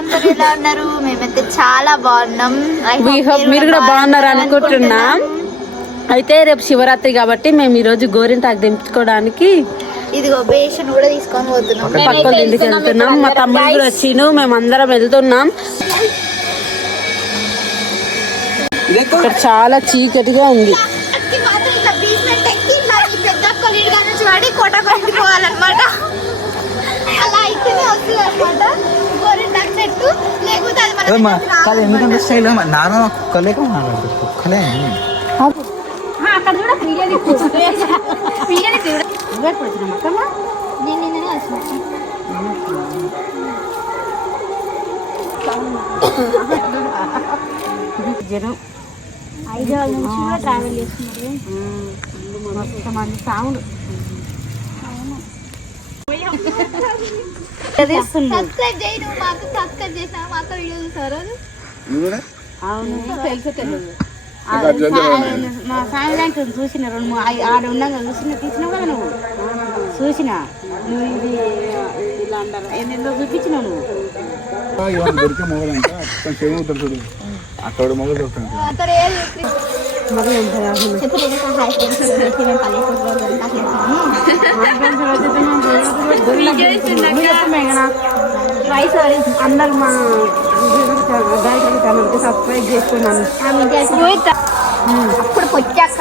అందరూ ఎలా ఉన్నారు? మేమైతే చాలా బాగున్నాం. మీరు కూడా బాగున్నారు అనుకుంటున్నాం. అయితే రేపు శివరాత్రి కాబట్టి మేము ఈ రోజు గోరింటాకు దింపుకోవడానికి ఇదిగో బేషన్ కూడా తీసుకొని పోతున్నాం. పక్కన ఇంటికి వెళ్తున్నాం. మా తమ్ముడు కూడా వచ్చిను, మేము అందరం వెళ్తున్నాం. ఇక్కడ చాలా చీకటిగా ఉంది. కోట పెట్టుకోవాలన్నమాట. అలా అయితేనే వస్తుంది అనమాట గోరింటాకు చెట్టు. లేకపోతే అది ఎందుకంటే స్టైల్ నాన్న కుక్కలే కుక్కలే అక్కడ కూడా బిర్యానీ నేను నిన్ననే వచ్చిన. జనం 5 రోజుల నుంచి కూడా ట్రావెల్ చేస్తున్నారు. మంది సౌండ్ సబ్స్క్రైబ్ చేయి. నువ్వు మాకు సబ్స్క్రైబ్ చేసినా మాకు వీడియో చూసారు. అవును తెలుసు తెలియదు. మా ఫ్యామిలీ అంటే చూసిన 2 ఆడ ఉన్నాక చూసిన తీసినావు కదా నువ్వు. చూసిన నువ్వు ఇది ఇలా అంటారు ఏంటో చూపించినావు నువ్వు. అక్కడ మొగలు దొరుకుతుంది. అందరు మా గాయత్రి ఛానల్కి సబ్స్క్రైబ్ చేసుకున్నాను. అప్పుడు వచ్చాక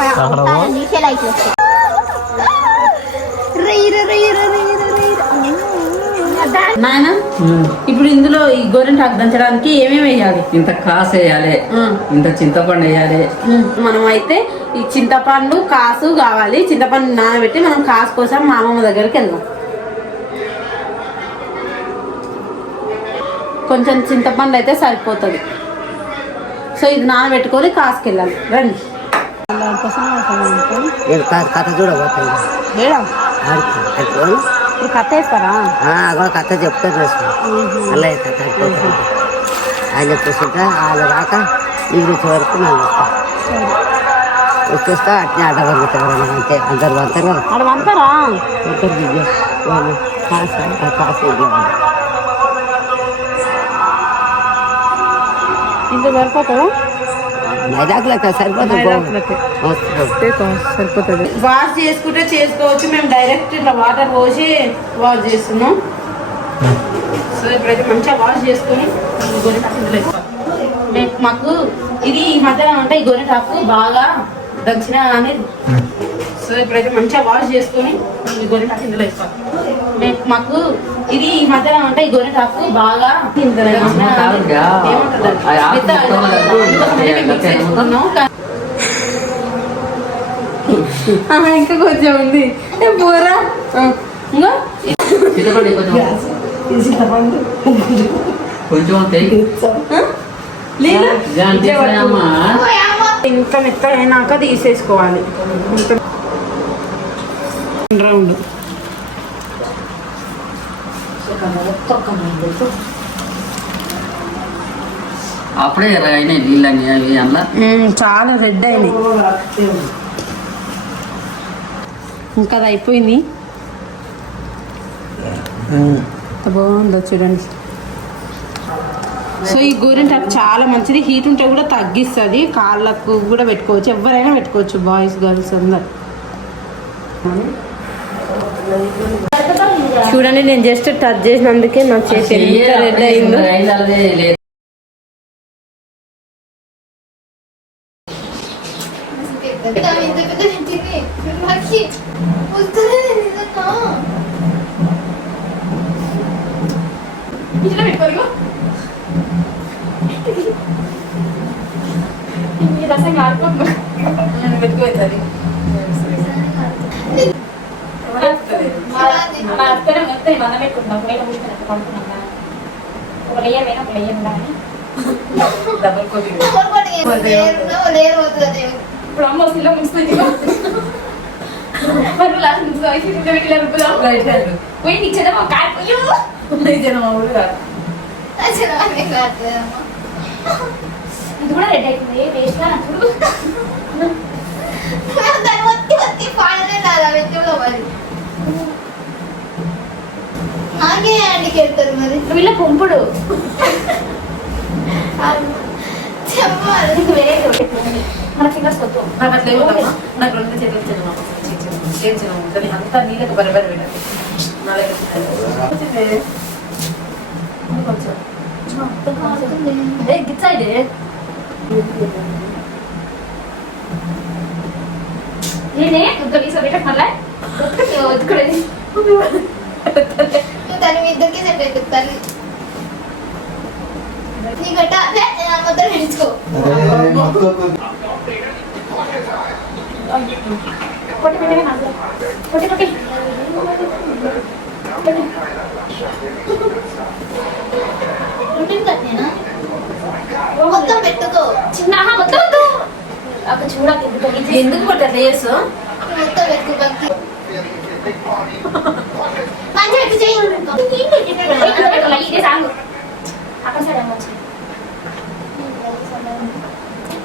నాయన ఇప్పుడు ఇందులో ఈ గోరింటాకు దంచడానికి ఏమేమి వేయాలి? ఇంత కాసు వేయాలి, ఇంత చింతపండు వేయాలి. మనం అయితే ఈ చింతపండు కాసు కావాలి. చింతపండు నానబెట్టి మనం కాసు కోసం మా అమ్మమ్మ దగ్గరికి వెళ్దాం. కొంచెం చింతపండు అయితే సరిపోతుంది. సో ఇది నానబెట్టుకొని కాసుకి వెళ్ళాలి. రండి. కథ వేస్తారా? కథ చెప్తా అలా కథ ఆయన చెప్పేస్తుంటా. వాళ్ళు రాక నీళ్ళు వరకు నన్ను వచ్చేస్తా. అట్నే ఆట పడుతారు అంతే. అందరు పడతారు కాసు కాసు ఇంత సరిపోతుందా? సరిపోతుంది. వాష్ చేసుకుంటే చేసుకోవచ్చు. మేము డైరెక్ట్ ఇట్లా వాటర్ పోసి వాష్ చేస్తున్నాం. సో ఇప్పుడైతే మంచిగా వాష్ చేసుకొని మాకు ఇది ఈ మధ్యలో అంటే ఈ గోరింటాకు బాగా దంచినా కానీ. సో ఇప్పుడైతే మంచిగా వాష్ చేసుకొని ఈ గోరింటాకు ఇందులో వేసుకోవాలి. మాకు ఇది ఈ మధ్యలో అంటే ఈ గోరింటాకు బాగా ఇంకా కొంచెం ఉంది. పోరా ఇంకా మెత్తగా అయినాక తీసేసుకోవాలి. రౌండ్ అప్పుడే అయినాయి నీళ్ళని అవి అలా చాలా రెడ్ అయినాయి. ఇంకా అది అయిపోయింది. బాగుందో చూడండి. సో ఈ గోరింటాకు చాలా మంచిది. హీట్ ఉంటే కూడా తగ్గిస్తుంది. కాళ్ళకు కూడా పెట్టుకోవచ్చు. ఎవరైనా పెట్టుకోవచ్చు. బాయ్స్ గర్ల్స్ అందరు. చూడండి నేను జస్ట్ టచ్ చేసినందుకే నా చేసి ఎంత రెడ్ అయిందో. పెట్టుకోవాలి ఇది కూడా రెడ్ అవుతుంది. టేస్ట్ మరి వీళ్ళ పొంపుడు చెప్పాలి. నీకు వేరే మన ఫింగర్స్ కొత్త నాకు అట్లా ఏమవుతామా నాకు రెండు చేతులు చేర్చిన ఉంటుంది అంతా నీళ్ళకి బరబరి పెట్టండి నా దగ్గర కొంచెం గిచ్చాయిడే నేనే ముద్ద తీసో పెట్ట మళ్ళీ తను మీ ఇద్దరికి సెట్ అవుతుంది తల్లి నీ గట్ట మొత్తం నేర్చుకో కొట్టి పెట్టే కొట్టి కొట్టి రొటీన్ కట్టేనా మొత్తం పెట్టుకో చిన్న మొత్తం అక్కడ చూడక ఎందుకు కొట్టి అట్లా చేస్తావు మొత్తం పెట్టుకో పక్కి మంచిగా పెట్టు చెయ్యి ఇదే సాంగ్ అక్కడ సరే అమ్మ వచ్చి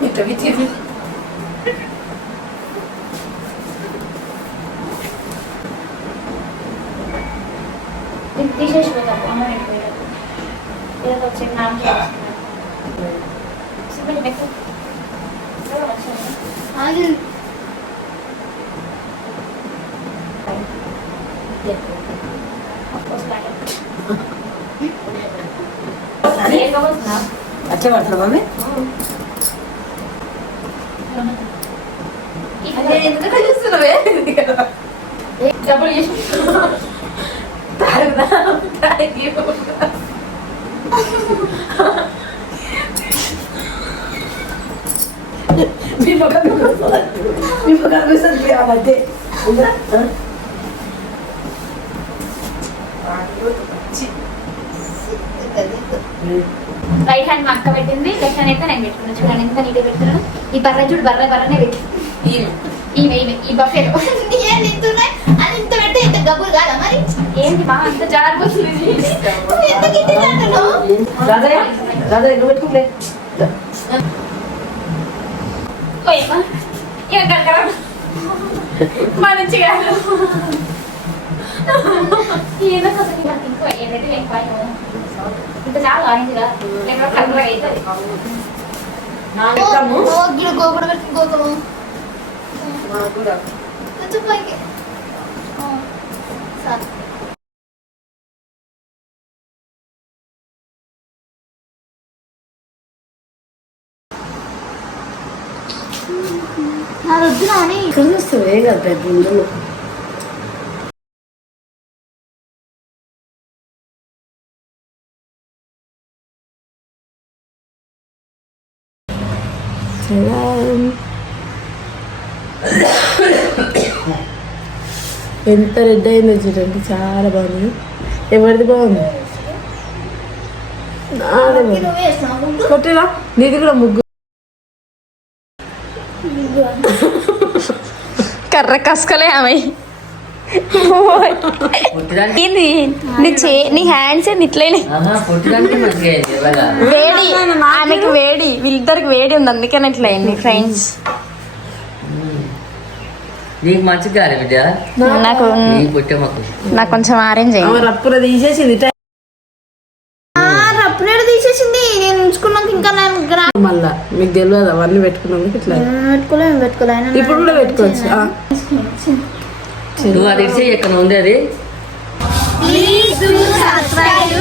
ఇట్లా విచ్చేసి తీసేసి పోతాం అమ్మ వెళ్ళిపోయాడు ఏదో వచ్చి నాన్న ఆగు. అట్లా పడతారు మమ్మీ ఎందుకంటే చూస్తున్నావే డబ్బులు చేసి మీ మొక్క కూర్చొని ఆ మధ్య ఉందా రైట్ హ్యాండ్ మా అక్క పెట్టింది లెఫ్ట్ హ్యాండ్ అయితే నేను పెట్టుకున్నాను చూడండి ఎంత నీట్గా పెడుతున్నాను ఈ బర్ర చూడు బర్రనే పెట్టి ఈమె ఈ బఫేలో ఏం తింటున్నాయి అని ఇంత పెడితే ఇంత గబ్బులు కాదా మరి ఏంటి మా అంత జారిపోతుంది నువ్వు ఎంత గిట్టిందంటున్నావు రాజయ్య నువ్వు పెట్టుకుంటే పోయేమా ఇక గడగడ మంచిగా ఏదో అసలు నాకు ఇంకో ఏదైతే నేను పైన ఇంత చాలా ఆయిందిగా లేకపోతే కలర్ అవుతుంది గిడ గోకుడు పెట్టి గోకుడు కొంచెం పైకి సరే నా వద్దు నాని చూస్తావే కదా పెద్ద ఇందులో ఎంత రెడ్ అయిందో చూడండి చాలా బాగుంది ఎవరిది బాగుంది నువ్వే వేస్తున్నావు కొట్టేలా నీది కూడా ముగ్గు కర్ర కసుకలే ఆమె ఏంది నీ హ్యాండ్స్ ఇట్లనే పుట్టడానికి మంచిగా అయింది ఇవాళ. వేడి ఆమెకి వేడి వీళ్ళిద్దరికి వేడి ఉంది అందుకని ఇట్లా అయింది ఫ్రెండ్స్ నీకు మంచిగా కాదు బిడ్డ నాకు నీకు పుట్టే మాకు నాకు కొంచెం ఆరెంజ్ అయింది రప్పున తీసేసింది రప్పునేడు తీసేసింది నేను ఉంచుకున్నాక ఇంకా నేను మళ్ళా మీకు తెలియదు అవన్నీ పెట్టుకున్నాం ఇట్లా పెట్టుకోలే ఇప్పుడు కూడా పెట్టుకోవచ్చు నువ్వు అది ఇచ్చే ఎక్కడ ఉంది అది ప్లీజ్ సబ్స్క్రైబ్